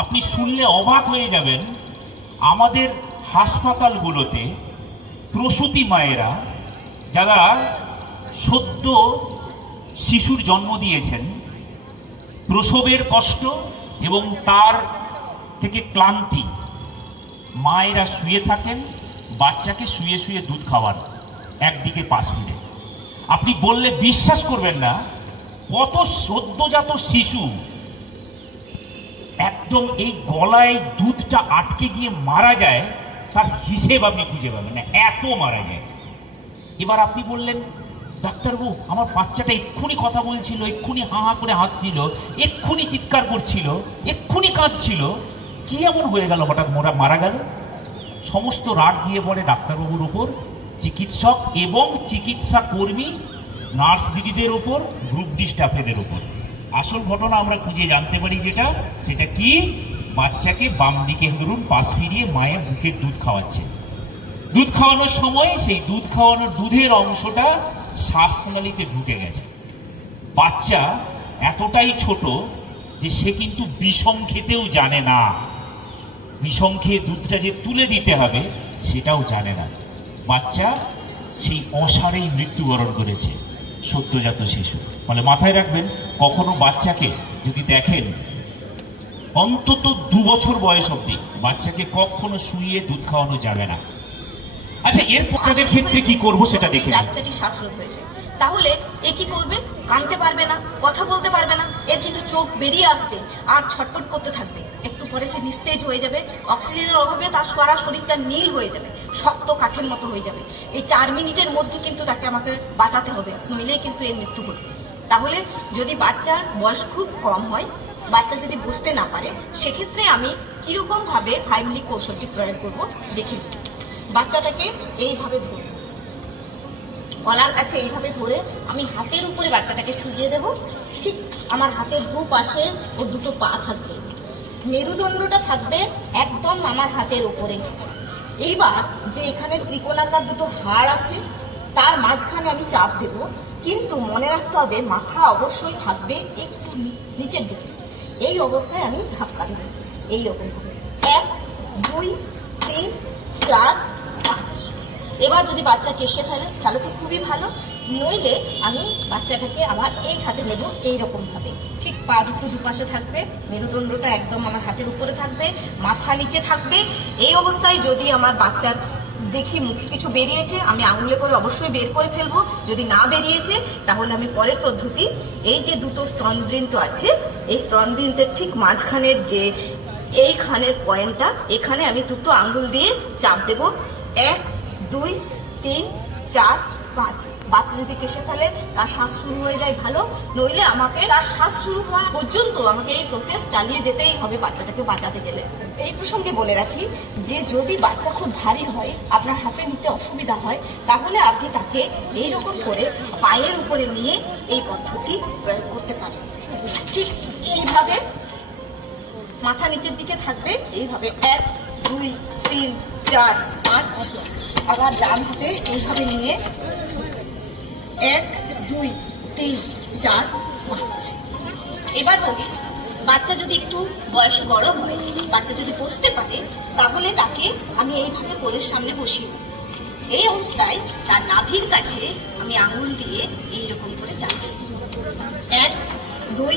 আপনি শুনলে অবাক হয়ে যাবেন, আমাদের হাসপাতালগুলোতে প্রসূতি মায়েরা যারা সদ্য শিশুর জন্ম দিয়েছেন, প্রসবের কষ্ট এবং তার থেকে ক্লান্তি, মায়েরা শুয়ে থাকেন, বাচ্চাকে শুয়ে শুয়ে দুধ খাওয়ান একদিকে পাশ ফিরে। আপনি বললে বিশ্বাস করবেন না, কত সদ্যজাত শিশু একদম এই গলায় দুধটা আটকে গিয়ে মারা যায়, তার হিসেব আপনি খুঁজে পাবেন না, এত মারা যায়। এবার আপনি বললেন, ডাক্তারবাবু আমার বাচ্চাটা এক্ষুনি কথা বলছিল, এক্ষুনি হা হা করে হাসছিল, এক্ষুনি চিৎকার করছিল, এক্ষুনি কাঁদছিল, কি এমন হয়ে গেল হঠাৎ মারা গেল? সমস্ত রাগ গিয়ে পড়ে ডাক্তারবাবুর ওপর, চিকিৎসক এবং চিকিৎসা কর্মী, নার্স দিদিদের ওপর, গ্রুপ ডি স্টাফেদের ওপর। আসল ঘটনা আমরা খুঁজে জানতে পারি সেটা কি, বাচ্চাকে বাম দিকে ধরুন পাশ ফিরিয়ে মায়ের বুকের দুধ খাওয়াচ্ছে। দুধ খাওয়ানোর সময় সেই দুধ খাওয়ানোর দুধের অংশটা শ্বাসনালীতে ঢুকে গেছে। বাচ্চা এতটাই ছোট যে সে কিন্তু বিষম খেতেও জানে না, বিষম খেয়ে দুধটা যে তুলে দিতে হবে সেটাও জানে না। বাচ্চা সেই অসারেই মৃত্যুবরণ করেছে, সদ্যজাত শিশু। ফলে মাথায় রাখবেন, কখনো বাচ্চাকে যদি দেখেন, অন্তত 2 বছর বয়স অবধি বাচ্চাকে কখনো শুইয়ে দুধ খাওয়ানো যাবে না। আচ্ছা, এর বাচ্চাদের ক্ষেত্রে কি করব সেটা দেখে। বাচ্চাটি শ্বাসরোধ হয়েছে, তাহলে এ কি করবে? কাঁদতে পারবে না, কথা বলতে পারবে না, এর কিন্তু চোখ বেরিয়ে আসবে আর ছটফট করতে থাকবে। একটু পরে সে নিস্তেজ হয়ে যাবে, অক্সিজেনের অভাবে তার সারা শরীরটা নীল হয়ে যাবে, শক্ত কাঠের মতো হয়ে যাবে। এই 4 মিনিটের মধ্যে কিন্তু তাকে আমাকে বাঁচাতে হবে, নইলেই কিন্তু এর মৃত্যু হবে। তাহলে যদি বাচ্চার বয়স খুব কম হয়, বাচ্চা যদি বুঝতে না পারে, সেক্ষেত্রে আমি কিরকম ভাবে হাইমলিক কৌশলটি প্রয়োগ করবো দেখে। বাচ্চাটাকে এইভাবে ধরে, গলার কাছে এইভাবে ধরে আমি হাতের উপরে বাচ্চাটাকে শুইয়ে দেব। ঠিক আমার হাতের দুপাশে ওর দুটো পা থাকবে, মেরুদণ্ডটা থাকবে একদম আমার হাতের উপরে। এইবার যে এখানে ত্রিকোণাকার দুটো হাড় আছে তার মাঝখানে আমি চাপ দেব, কিন্তু মনে রাখতে হবে মাথা অবশ্যই থাকবে একটু নিচের দিকে। এই অবস্থায় আমি ধাক্কা দেব এইরকম ভাবে, 1 2 3 4 5। এবার যদি বাচ্চা কেশে ফেলে তাহলে তো খুবই ভালো, নইলে আমি বাচ্চাটাকে আবার এই হাতে নেব এইরকম ভাবে। ঠিক পা দুটো দুপাশে থাকবে, মেরুদণ্ডটা একদম আমার হাতের উপরে থাকবে, মাথা নিচে থাকবে। এই অবস্থায় যদি আমার বাচ্চার দেখি মুখে কিছু বেরিয়েছে, আমি আঙুলে করে অবশ্যই বের করে ফেলবো। যদি না বেরিয়েছে তাহলে আমি পরের পদ্ধতি, এই যে দুটো স্তনবৃন্ত আছে, এই স্তনবৃন্তের ঠিক মাঝখানের যে এইখানের পয়েন্টটা, এখানে আমি দুটো আঙ্গুল দিয়ে চাপ দেব। 1 2 3 4 5। বাচ্চা যদি কেশে ফেলে তার শ্বাস শুরু হয়ে যায় ভালো, নইলে আমাকে তার শ্বাস শুরু হওয়া পর্যন্ত আমাকে এই প্রসেস চালিয়ে যেতেই হবে বাচ্চাটাকে বাঁচাতে গেলে। এই প্রসঙ্গে বলে রাখি যে যদি বাচ্চা খুব ভারী হয়, আপনার হাতে নিতে অসুবিধা হয়, তাহলে আপনি তাকে এইরকম করে পায়ের উপরে নিয়ে এই পদ্ধতি প্রয়োগ করতে পারেন। ঠিক এইভাবে মাথা নিচের দিকে থাকবে, এইভাবে 1 2 3 4 5। আবার ডান হাতে এইভাবে নিয়ে 1 2 3 4 5। এবার বলি, বাচ্চা যদি একটু বয়সে বড় হয়, বাচ্চা যদি বসতে পারে, তাহলে তাকে আমি এইভাবে কোলের সামনে বসিয়ে দেব। এই অবস্থায় তার নাভির কাছে আমি আঙুল দিয়ে এইরকম করে চাপ দেব। 1 2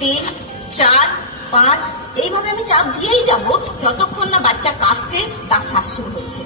3 4 5। এইভাবে আমি চাপ দিয়েই যাব যতক্ষণ না বাচ্চা কাশছে, তার শ্বাস শুরু হচ্ছে।